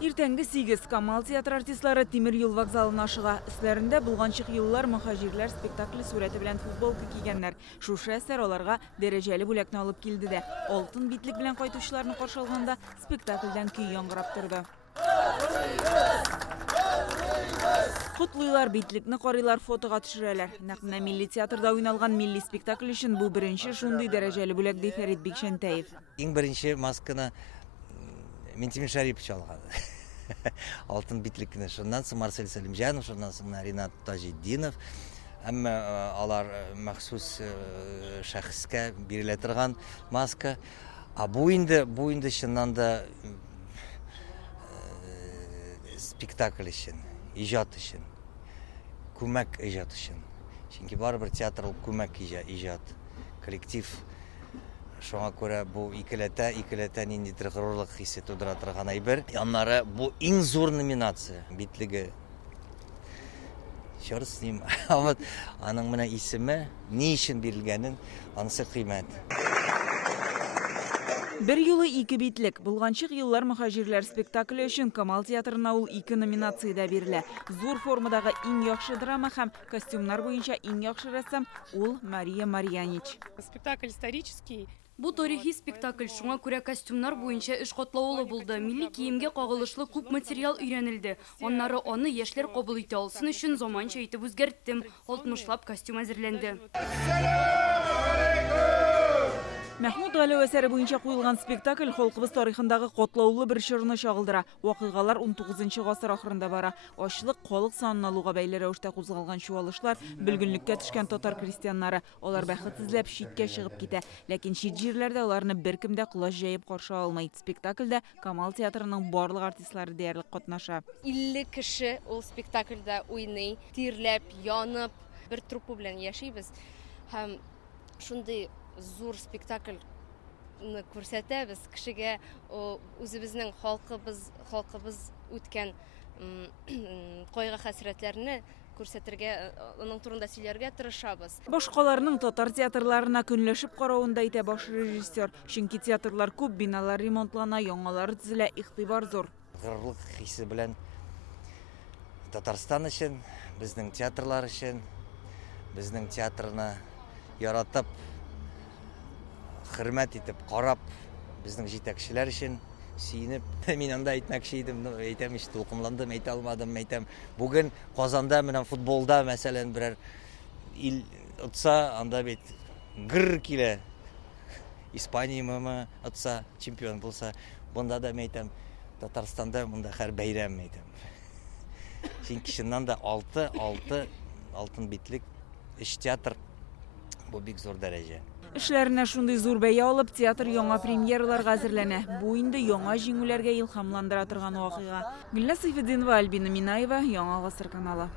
Иртәнге 8 Камал театр артистлары Тимир юл вокзалына ашыга. Үсләрендә булганчык юллар мөхаҗирләр спектакль сурәте белән футболка кигәннәр. Шушы әсәр аларга дәрәҗәле бүләкне алып килде дә. Алтын битлек белән кайтучыларны каршы алганда спектакльдән көй яңгырап торды. Кутлыйлар, битлекне карыйлар, фотога төшерәләр. Нәкъ милли театрда уйналган милли спектакль өчен бу беренче шундый дәрәҗәле бүләк ди Фәрит Бикшәнтәев. Иң беренче масканы Ментимир Шарипов чалган. Алтын битлекне. Шуннан соң Марсель Сәлимҗанов, шуннан соң Ринат Таҗетдинов. Әмма алар махсус шәхескә бирелә торган маска. Бу инде чыннан да спектакль өчен, иҗат өчен, күмәк иҗат өчен. Чөнки барыбер театр ул күмәк иҗат, коллектив. Шуңа күрә бу икеләтә ниндидер горурлык хисе тудыра торган әйбер. Аннары бу иң зур номинация битлеге. Чёрт с ним. Вот аның менә исеме ни өчен бирелгәнен анысы кыйммәт. Бер юлы 2 битлек. Булганчык юллар мөхаҗирләр спектакле өчен Камал театрына ул 2 номинациядә бирелә. Зур формадагы иң яхшы драма һәм костюмнар буенча иң яхшы рәссам ул Мария Марьянич. Спектакль исторический. Бу тарихи спектакль, шуңа күрә костюмнар буенча эш катлаулы булды. Милли киемгә кагылышлы күп материал өйрәнелде. Аннары аны яшьләр кабул итә алсын өчен заманча итеп үзгәрттем. 60лап костюм әзерләнде. Мәхмүд Галиев әсәре буенча куелган спектакль халкыбыз тарихындагы катлаулы бер чорны чагылдыра. Вакыйгалар 19 гасыр ахырында бара. Ачлык, халык санын алуга бәйле рәвештә кузгалган чуалышлар, бөлгенлеккә төшкән татар крестьяннары. Алар бәхет эзләп читкә чыгып китә. Ләкин чит җирләрдә аларны беркем дә кулаш җәеп каршы алмый. Спектакльдә Камал театрының барлык артистлары диярлек катнаша. 50 кеше ул спектакльдә уйный, тирләп, янып, бер труппа белән яшибез. Һәм шундый зур спектакльне күрсәтәбез кешегә, үзебезнең халкыбыз үткән кайгы хәсрәтләрне күрсәтергә, аның турында сөйләргә тырышабыз. Башкаларның татар театрларына көнләшеп каравында әйтә баш режиссер. Чөнки театрлар күп, биналар ремонтлана, яңалары төзелә, игътибар зур. Горурлык хисе белән Татарстан өчен, безнең театрлар өчен, безнең театрны яратып, хөрмәт итеп карап, безнең җитәкчеләр өчен сөенеп, мин анда әйтмәкче идем, әйтәм, толкынландым, әйтә алмадым, әйтәм. Бүген Казанда менә футболда, мәсәлән, берәр ил отса, анда бит гыр килә. Испания отса, чемпион булса, бунда да әйтәм, Татарстанда монда һәр бәйрәм әйтәм. Чөнки чыннан да алтын битлек эш театр бу бик зур дәрәҗә. Эшләренә шундый зур бәя алып, театр яңа премьераларга әзерләнә. Бу инде яңа җиңүләргә илһамландыра торган вакыйга. Гөлназ Сәйфетдинова, Альбина Минаева, Яңа гасыр каналы.